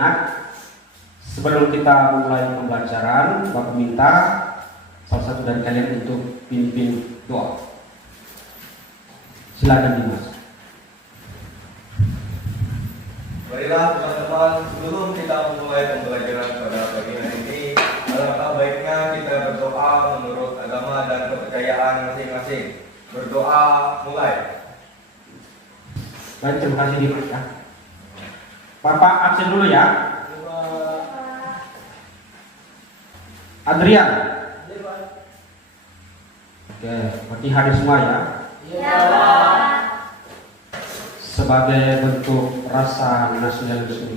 anak-anak, sebelum kita mulai pembelajaran, Bapak minta salah satu dari kalian untuk pimpin doa. Silakan Dimas. Baiklah teman-teman, sebelum kita memulai pembelajaran pada pagi hari ini, alangkah baiknya kita berdoa menurut agama dan kepercayaan masing-masing. Berdoa mulai. Baik, terima kasih Dimas ya. Bapak absen dulu ya. Adrian. Oke, berarti hadir semua ya. Sebagai bentuk rasa nasionalisme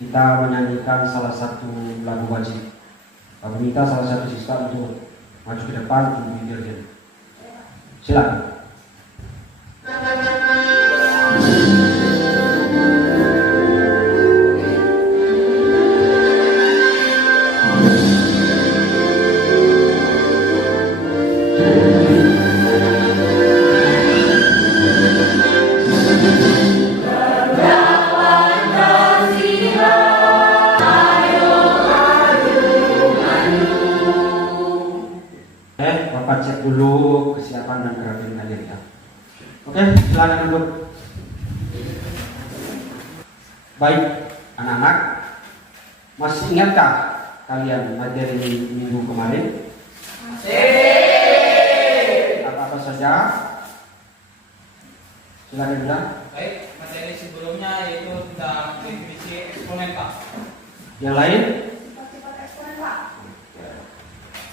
kita menyanyikan salah satu lagu wajib. Kami minta salah satu siswa untuk maju ke depan untuk dirjen. Silakan. Bapak cek dulu kesiapan dan kerapian kalian ya. Oke, silakan duduk. Baik, anak-anak, masih ingatkah kalian materi minggu kemarin? Apa-apa saja? Silakan bilang. Baik, materi sebelumnya yaitu tentang definisi eksponen, Pak. Yang lain? Sifat eksponen, Pak.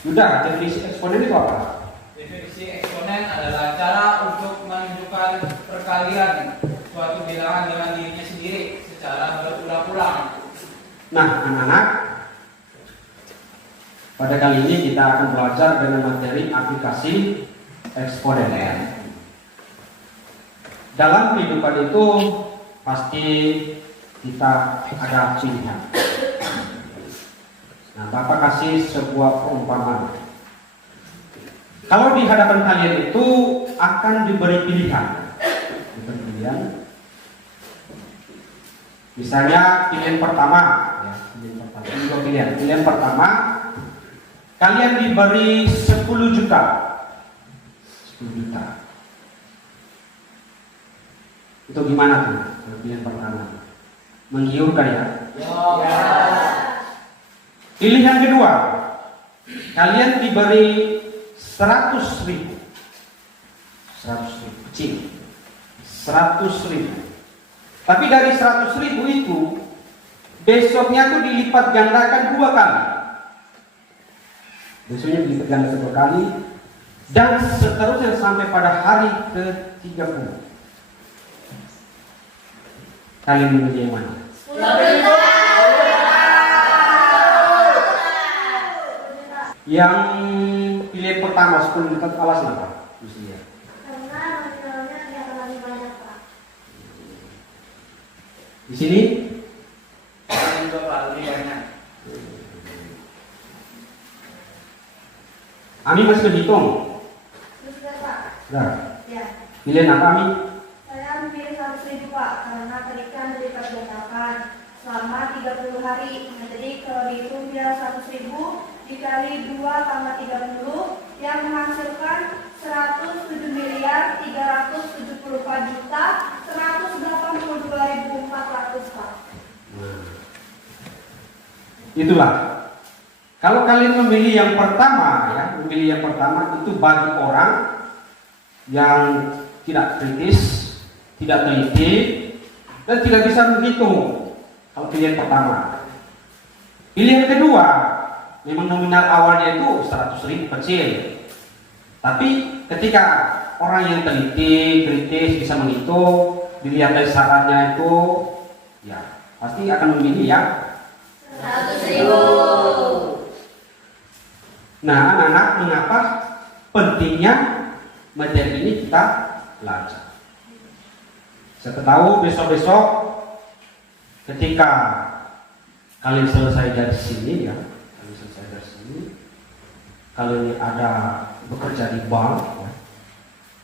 Sudah, definisi eksponen itu apa? Definisi eksponen adalah cara untuk menunjukkan perkalian suatu bilangan dengan dirinya sendiri secara berulang-ulang. Nah, anak-anak, pada kali ini kita akan belajar dengan materi aplikasi eksponen. Dalam kehidupan itu pasti kita ada pilihan. Nah, Bapak kasih sebuah perumpamaan. Kalau di hadapan kalian itu akan diberi pilihan. Misalnya pilihan pertama, ya, dua pilihan. Pilihan pertama, kalian diberi 10 juta. 10 juta. Itu gimana tuh? Pilihan pertama. Menggiurkan ya? Ya. Pilihan kedua, kalian diberi 100.000. 100.000 kecil. 100.000. Tapi dari 100.000 itu besoknya tuh dilipat gandakan 2 kali. Besoknya dilipat gandakan 2 kali dan seterusnya sampai pada hari ke-30. Kalian memilih yang mana? Yang pilihan pertama 10 juta alasan apa? Usia. Karena nominalnya tidak terlalu banyak, Pak. Di sini Untuk lebih banyak. Ami masih berhitung. Terus Pak. Nah, Ya. pilihan apa Ami? Saya memilih 100.000, Pak, karena tadikan dilipat gandakan selama 30 hari. Nah, jadi kalau dihitung dia 100.000 dikali 2,30 yang menghasilkan 174.182.400, Pak. Itulah. Kalau kalian memilih yang pertama, ya, memilih yang pertama itu bagi orang yang tidak kritis, tidak teliti, dan tidak bisa menghitung. Kalau pilihan pertama. Pilihan kedua, memang nominal awalnya itu 100.000 kecil. Tapi ketika orang yang teliti, kritis, bisa menghitung, dilihat dari syaratnya itu, ya pasti akan memilih yang 100.000. Nah, anak-anak, mengapa pentingnya materi ini kita belajar? Saya tahu besok-besok ketika kalian selesai dari sini, ya, kalian ada bekerja di bank, ya,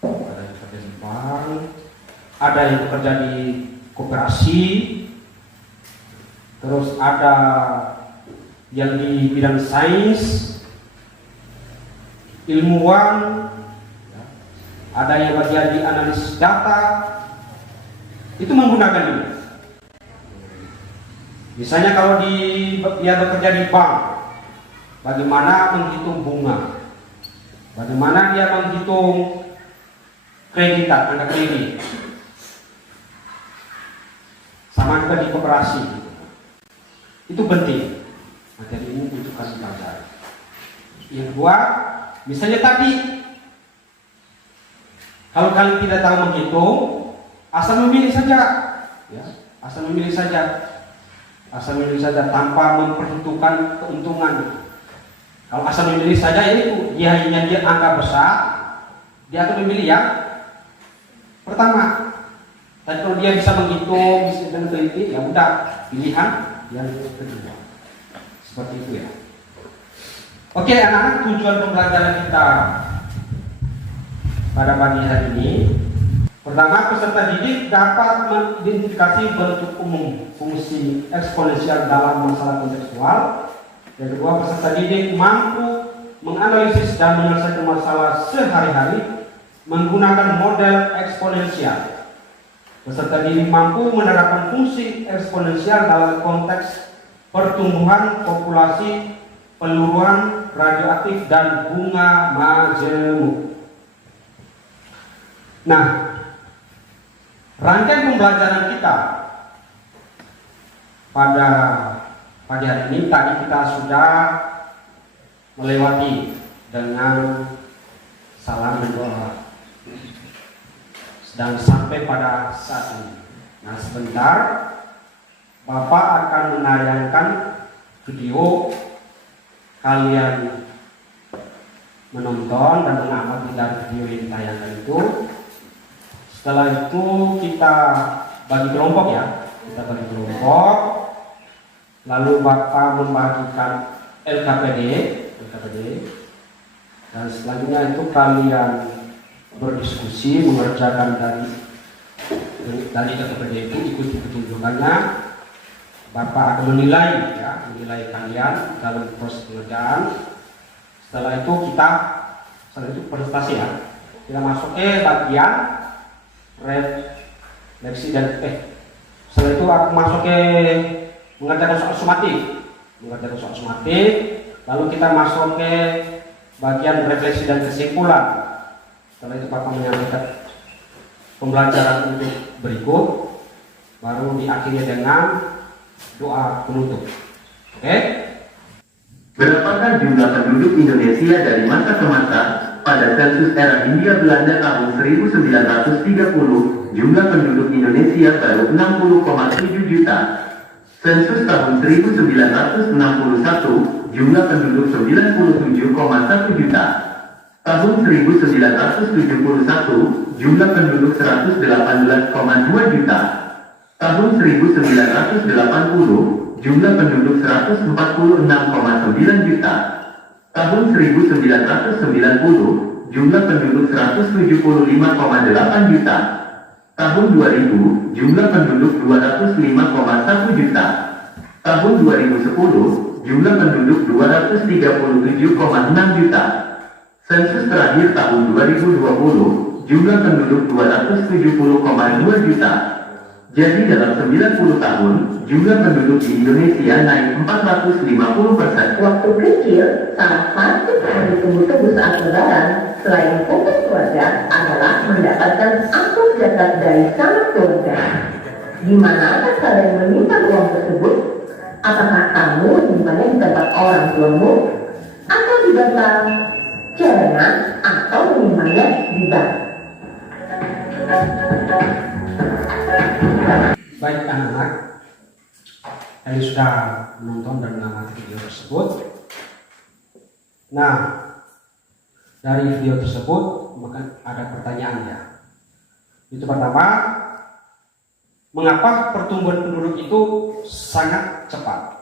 ada yang bekerja di bank, ada yang bekerja di koperasi, terus ada yang di bidang sains, ilmuwan, ya. Ada yang bagian di analisis data, itu menggunakan ini. Misalnya kalau dia bekerja di bank, bagaimana menghitung bunga, bagaimana dia menghitung kreditan, angka kredit, sama juga di koperasi. Itu penting. Materi ini untuk kami pelajari. Yang kedua, misalnya tadi, kalau kalian tidak tahu menghitung, asal memilih saja, ya, asal memilih saja tanpa memperhitungkan keuntungan. Kalau asal memilih saja, yaitu dia hanya angka besar, dia akan memilih yang pertama. Dan kalau dia bisa menghitung, bisa dan teliti, ya udah pilihan yang kedua. Seperti itu ya. Oke anak-anak, tujuan pembelajaran kita pada pagi hari ini, pertama, peserta didik dapat mengidentifikasi bentuk umum fungsi eksponensial dalam masalah kontekstual. Yang kedua, peserta didik mampu menganalisis dan menyelesaikan masalah sehari-hari menggunakan model eksponensial. Peserta didik mampu menerapkan fungsi eksponensial dalam konteks pertumbuhan populasi, peluruhan radioaktif, dan bunga majemuk. Nah, rangkaian pembelajaran kita pada pagi hari ini tadi kita sudah melewati dengan salam dan doa dan sampai pada saat ini. Nah, sebentar Bapak akan menayangkan video, kalian menonton dan mengamati dari video yang ditayangkan itu. Setelah itu kita bagi kelompok ya, kita bagi kelompok. Lalu Bapak membagikan LKPD, dan selanjutnya itu kalian berdiskusi mengerjakan dari LKPD itu, ikuti petunjukannya. Bapak akan menilai kalian dalam proses pengerjaan. Setelah itu presentasi ya. Kita masuk ke bagian refleksi dan setelah itu aku masuk ke mengerjakan soal sumatif, lalu kita masuk ke bagian refleksi dan kesimpulan. Setelah itu Bapak menyampaikan pembelajaran untuk berikut, baru diakhiri dengan doa penutup. Oke? Berapakah jumlah penduduk Indonesia dari masa ke masa? Pada sensus era Hindia Belanda tahun 1930, jumlah penduduk Indonesia baru 60,7 juta. Sensus tahun 1961, jumlah penduduk 97,1 juta. Tahun 1971, jumlah penduduk 118,2 juta. Tahun 1980, jumlah penduduk 146,9 juta. Tahun 1990, jumlah penduduk 175,8 juta. Tahun 2000, jumlah penduduk 205,1 juta. Tahun 2010, jumlah penduduk 237,6 juta. Sensus terakhir tahun 2020, jumlah penduduk 270,2 juta. Jadi dalam 90 tahun, jumlah penduduk di Indonesia naik 450%. Waktu kecil, salah satu yang ditunggu-tunggu saat lebaran, selain kumpul keluarga, adalah mendapatkan amplop zakat dari sanak keluarga. Di manakah kalian menyimpan uang tersebut? Apakah kamu menyimpannya di tempat orang tuamu, atau di bank celengan, atau menyimpannya di bank? Baik anak-anak, kalian sudah menonton dan mengamati video tersebut. Nah, dari video tersebut maka ada pertanyaan ya. Itu pertama, mengapa pertumbuhan penduduk itu sangat cepat?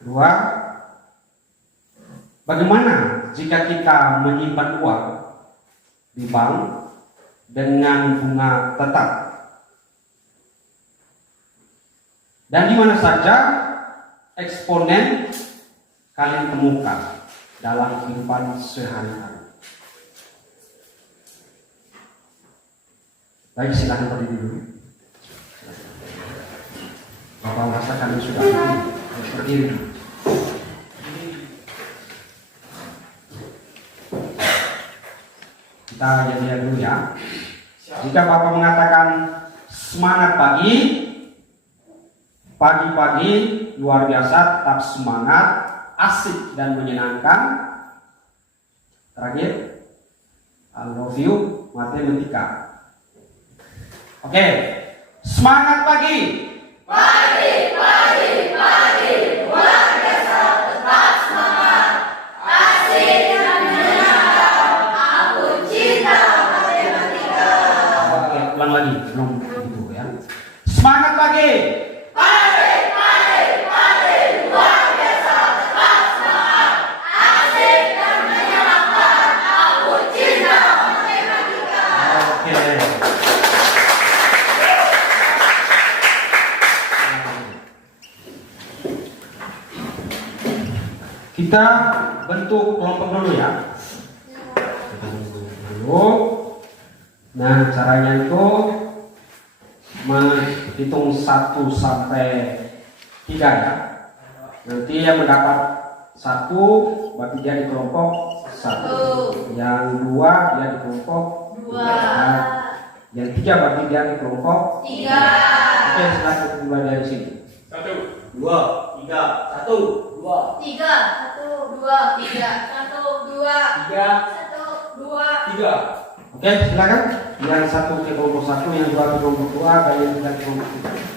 Kedua, bagaimana jika kita menyimpan uang di bank dengan bunga tetap? dan di mana saja eksponen kalian temukan dalam kehidupan sehari-hari. Baik, silakan berdiri dulu. Bapak merasa kami sudah berdiri. Kita lihat dulu ya. Jika Bapak mengatakan semangat pagi-pagi luar biasa, tetap semangat, asik dan menyenangkan. Terakhir, I love you, matematika. Oke, semangat pagi. Pagi, luar biasa, tetap semangat, asik dan menyenangkan. Aku cinta matematika. Oke, ulang lagi, belum begitu ya. Semangat pagi. Luar biasa, tetap semangat, asik dan menyenangkan. Aku cinta matematika. Oke. Kita bentuk kelompok dulu ya. Kita bentuk dulu. Nah, caranya itu menghitung 1 sampai 3 ya. Nanti yang mendapat 1 berarti dia di kelompok 1. Yang 2 dia di kelompok 2. Yang 3 berarti dia di kelompok 3. Oke, silakan mulai dari sini. 1, 2, 3, 1, 2, 3, 1, 2, 3, 1, 2, 1, 2. 3. Oke, silakan. Yang 1 ke kelompok 1, yang 2 ke kelompok 2, dan yang 3 ke kelompok 3.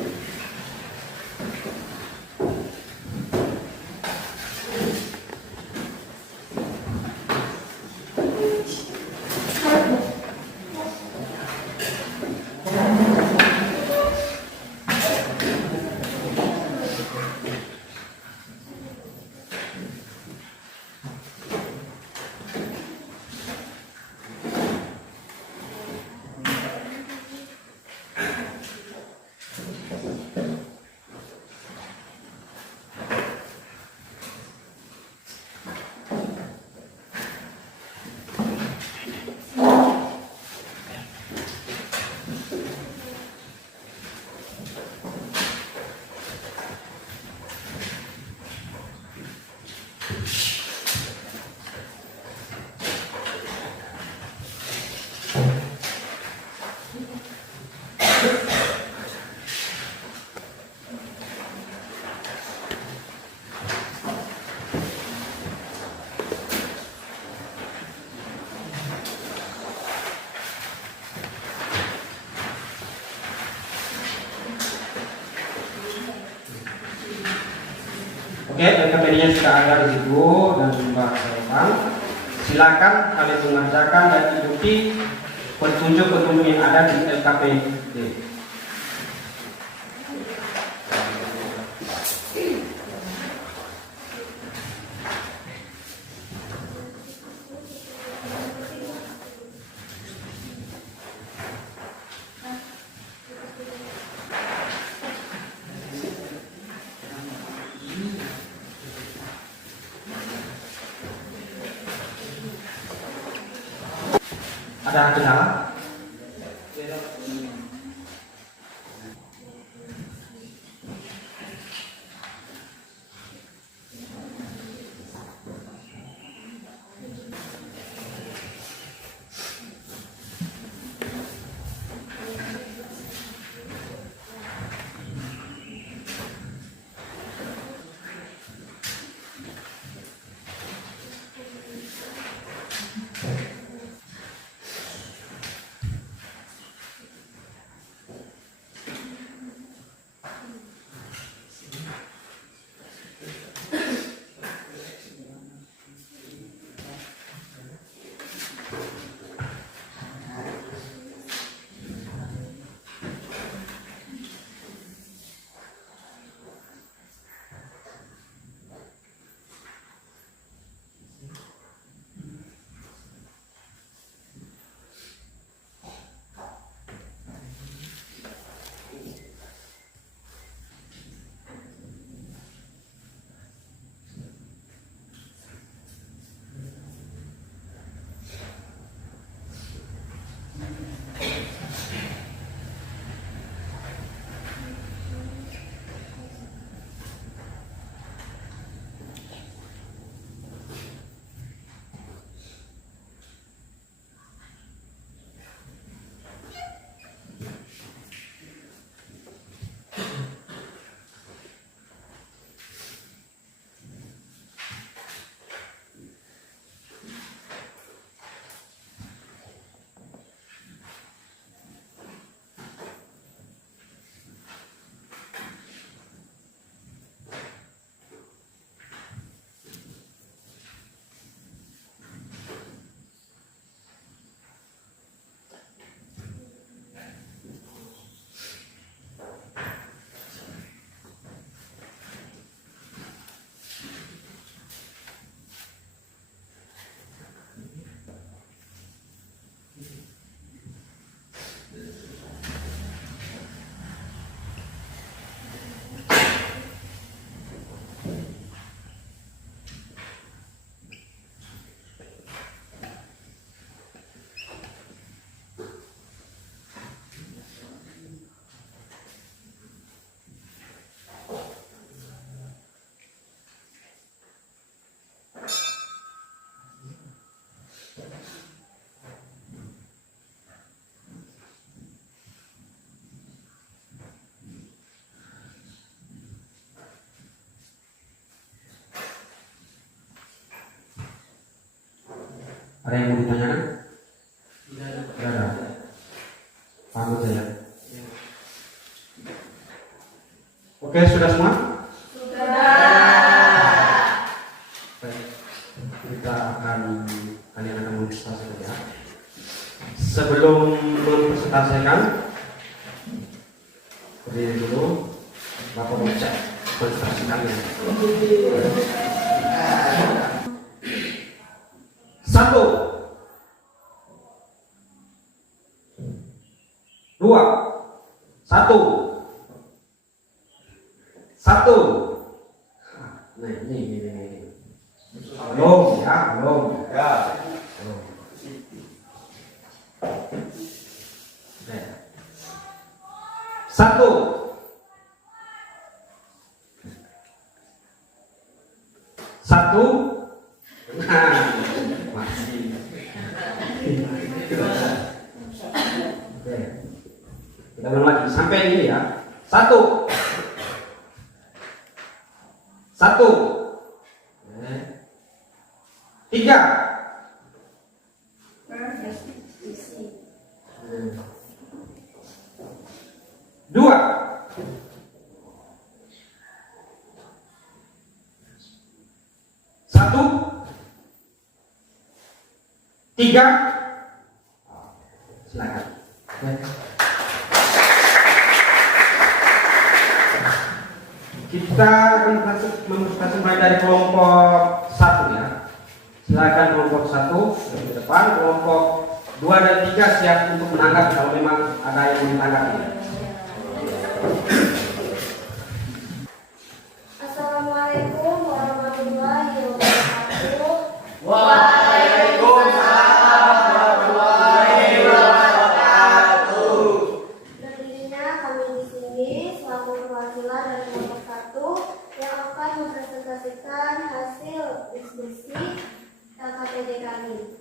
Oke, PKPD-nya sudah ada di situ dan jumlah orang. Silakan kalian mengerjakan dan ikuti petunjuk-petunjuk yang ada di LKPD. Ada kendala? Ada yang mau ditanyakan? Tidak ada. Paham saja. Oke, sudah semua? Baik. Kita kalian akan mempresentasikan ya. Sebelum mempresentasikan, berdiri dulu. Bapak mau cek presentasi kalian. 1, 2, 1. Nah, ini. Belum ya, belum. Ya. Belum. Oke. 1. 1. Nah, masih. Oke. Kita ulang lagi sampai ini ya. 1. 1. 3. 2. 1. 3. Silakan. Kita akan mempresentasikan mulai dari kelompok 1 ya. Silakan kelompok 1 di depan, kelompok 2 dan 3 siap untuk menanggapi kalau memang ada yang mau ditanggapi. Assalamualaikum warahmatullahi wabarakatuh. Berdirinya kami di sini selaku perwakilan dari kelompok 1 yang akan mempresentasikan hasil diskusi LKPD kami.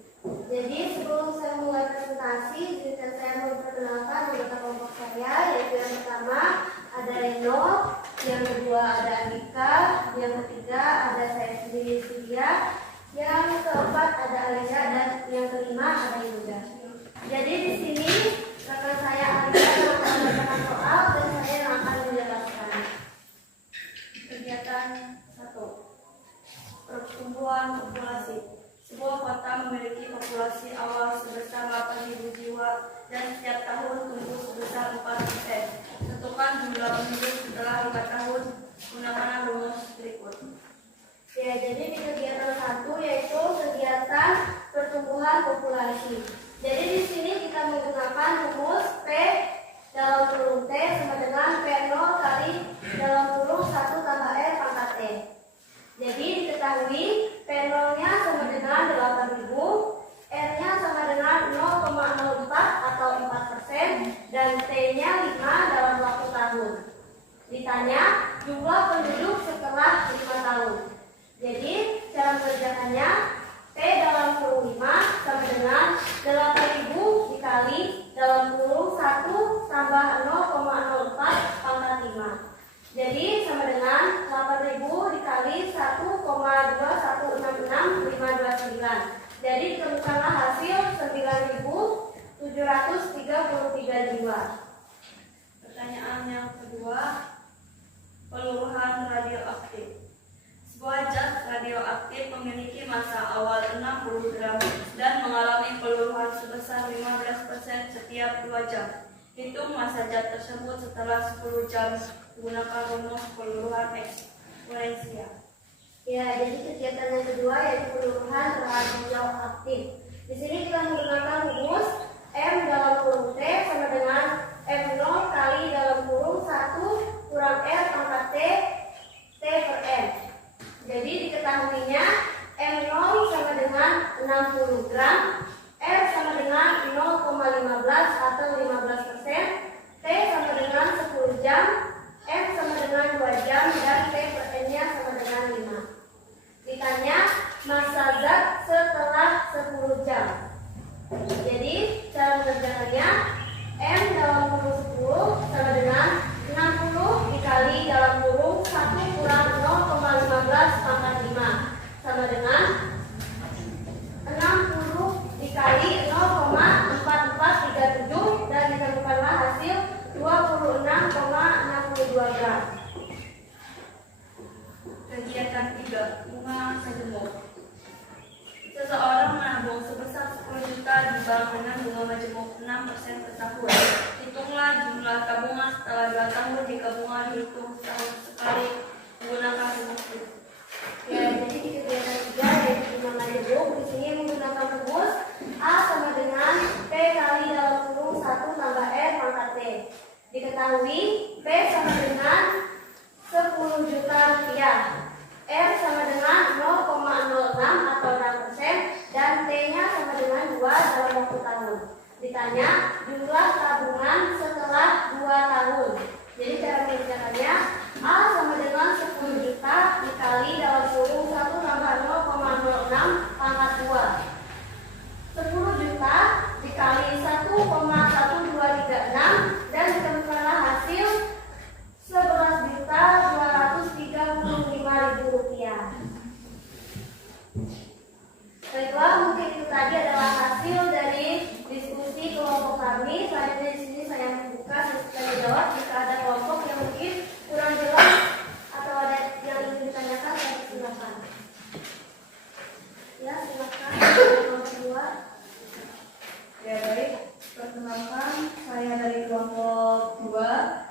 Jadi sebelum saya mulai presentasi, izinkan saya memperkenalkan anggota kelompok saya, yaitu yang pertama ada Reno, yang kedua ada Andika, yang ketiga ada saya sendiri Surya, yang keempat ada Alisa, dan yang kelima ada Yuda. Jadi di sini rekan saya Alisa yang akan membacakan soal dan saya yang akan menjelaskan. Kegiatan 1. Pertumbuhan populasi. Sebuah kota memiliki populasi awal sebesar 8.000 jiwa dan setiap tahun tumbuh sebesar 4%. Tentukan jumlah penduduk setelah 5 tahun menggunakan rumus berikut. Ya, jadi di kegiatan 1 yaitu kegiatan pertumbuhan populasi. Jadi di sini kita menggunakan rumus P dalam kurung T sama dengan P0 kali dalam kurung 1 tambah R pangkat T. Jadi diketahui P0-nya sama dengan 8.000, R-nya sama dengan 0,04 atau 4%, dan T-nya 5 dalam waktu tahun. Ditanya jumlah penduduk setelah 5 tahun. Jadi cara mengerjakannya P dalam kurung 5 sama dengan 8.000 dikali dalam kurung 1 tambah 0,04 pangkat 5. Jadi sama dengan 8.000 dikali 1,2166529. Jadi ditemukanlah hasil 9.733 jiwa. Pertanyaan yang kedua, peluruhan radioaktif. Sebuah zat radioaktif memiliki massa awal 60 gram dan mengalami peluruhan sebesar 15% setiap 2 jam. Hitung massa zat tersebut setelah 10 jam menggunakan rumus peluruhan eksponensial. Ya, jadi kegiatan yang kedua yaitu peluruhan radioaktif. Di sini kita menggunakan rumus M dalam kurung T sama dengan M0 kali dalam kurung 1 kurang R pangkat T per M. Jadi diketahuinya M0 sama dengan 60 gram, R sama dengan 0,15 atau 15%, T sama dengan 10 jam, M sama dengan 2 jam, dan T per N-nya sama dengan 5. Ditanya massa zat setelah 10 jam. Jadi cara mengerjakannya M dalam kurung 10 sama dengan 60 dikali dalam kurung 1 kurang 0,15 pangkat 5 sama dengan 60 Yang ketiga, bunga majemuk. Seseorang menabung sebesar 10 juta di bank dengan bunga majemuk 6% per tahun. Hitunglah jumlah tabungan setelah 2 tahun jika bunga dihitung setahun sekali menggunakan rumus. Ya, jadi di kegiatan 3 yaitu bunga majemuk, di sini menggunakan rumus A sama dengan P kali dalam kurung 1 tambah R pangkat T. Diketahui P sama dengan 10 juta rupiah. R sama dengan 0,06 atau 6% dan T-nya sama dengan 2 dalam waktu tahun. Ditanya jumlah tabungan setelah 2 tahun. Jadi cara mengerjakannya A sama dengan 10 juta dikali dalam kurung 1 tambah 0,06 pangkat 2. 10 juta dikali 1,1236 dan ditemukanlah hasil 11.235.000 rupiah. Baiklah, mungkin itu tadi adalah hasil dari diskusi kelompok kami. Selanjutnya di sini saya membuka sesi tanya jawab. Jika ada kelompok yang mungkin kurang jelas atau ada yang ingin ditanyakan, saya silakan. Ya, silakan. Kelompok 2. Ya baik, perkenalkan saya dari kelompok 2.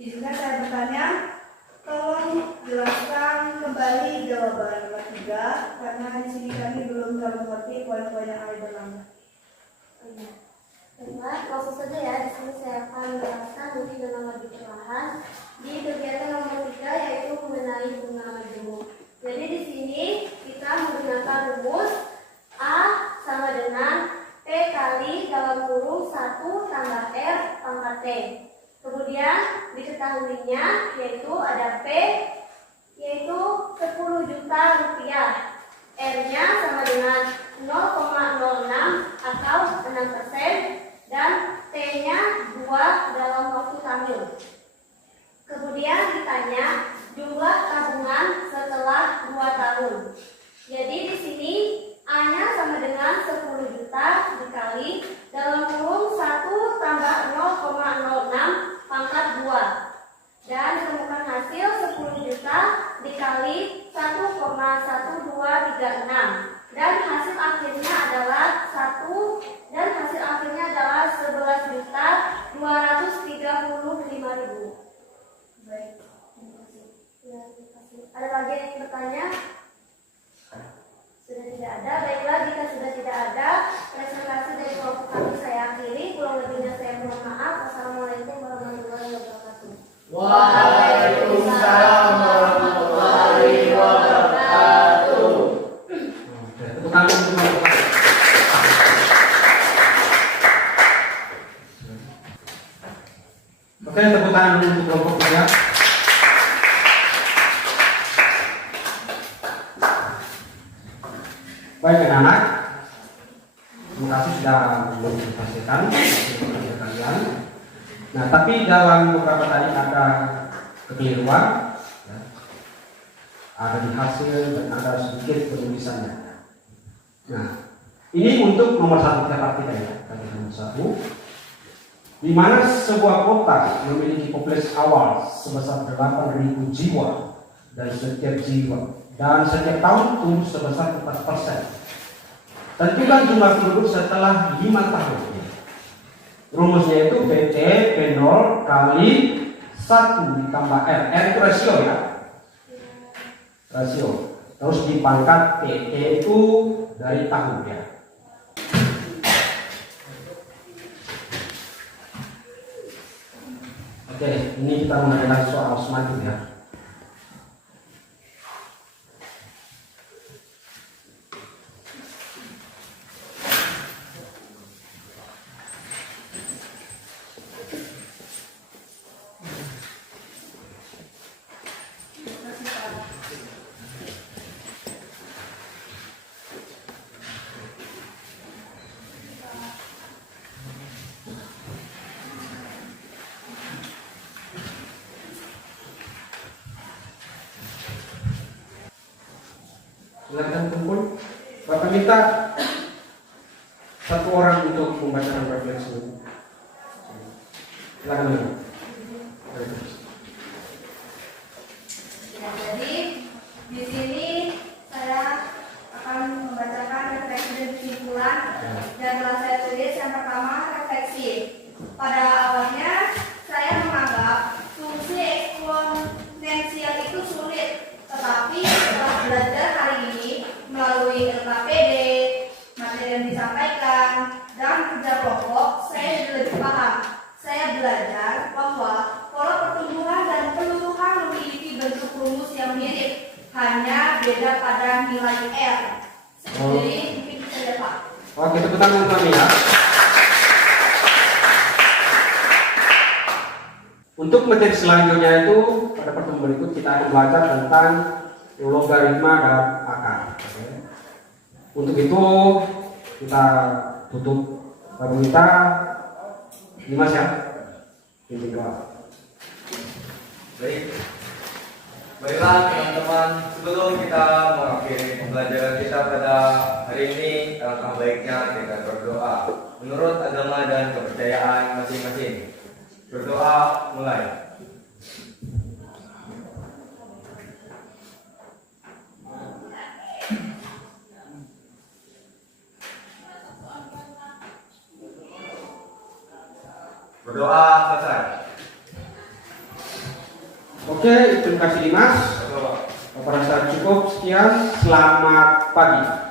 Izinkan saya bertanya, tolong jelaskan kembali jawaban nomor 3 karena di sini kami belum terlalu mengerti poin-poin yang ada di dalamnya. Baiklah, langsung saja ya. Di sini saya akan menjelaskan mungkin dengan lebih perlahan di kegiatan nomor 3 yaitu mengenai bunga majemuk. Jadi di sini kita menggunakan rumus A sama dengan P kali dalam kurung 1 tambah R pangkat T. Kemudian diketahuinya yaitu ada P yaitu 10 juta rupiah. R-nya sama dengan 0,06 atau 6% dan T-nya 2 dalam waktu tahun. Kemudian ditanya jumlah tabungan setelah 2 tahun. Jadi di sini A-nya sama dengan 10 juta dikali dalam kurung 1 tambah 0,06 pangkat 2. Dan ditemukan hasil 10 juta dikali 1,1236. Dan hasil akhirnya adalah 11.235.000. Baik. Ya, terima kasih. Ada lagi yang bertanya? Sudah tidak ada. Baiklah, jika sudah tidak ada, presentasi dari kelompok kami saya akhiri. Kurang lebihnya saya mohon maaf. Wassalamualaikum warahmatullahi wabarakatuh. Waalaikumsalam warahmatullahi wabarakatuh. Tepuk tangan untuk kelompok kami. Oke, tepuk tangan dulu untuk kelompok 3. Baik anak-anak, terima kasih sudah mempresentasikan hasil kerja kalian. Nah, tapi dalam beberapa tadi ada kekeliruan, ya. Ada di hasil dan ada sedikit penulisannya. Nah, ini untuk nomor 1 catat kita ya, tadi nomor 1. Di mana sebuah kota memiliki populasi awal sebesar 8.000 jiwa dan setiap tahun tumbuh sebesar 4%. Tentukan jumlah penduduk setelah 5 tahun. Rumusnya itu PT P0 kali 1 ditambah R. R itu rasio ya. Rasio. Terus dipangkat PT itu dari tahun ya. Oke, ini kita mengenai soal semacam ya. Silakan kumpul. Bapak minta 1 orang untuk membacakan refleksi. Silakan dulu. Jadi di sini berbeda pada nilai R. Jadi mungkin saja Pak. Oke, tepuk tangan untuk kami ya. Untuk materi selanjutnya itu pada pertemuan berikut kita akan belajar tentang logaritma dan akar. Oke. Untuk itu kita tutup baru kita Dimas ya. Ini doa. Baik. Baiklah teman-teman, sebelum kita mengakhiri pembelajaran kita pada hari ini, alangkah baiknya kita berdoa menurut agama dan kepercayaan masing-masing. Berdoa mulai. Berdoa selesai. Oke, terima kasih Dimas. Bapak rasa cukup. Sekian, selamat pagi.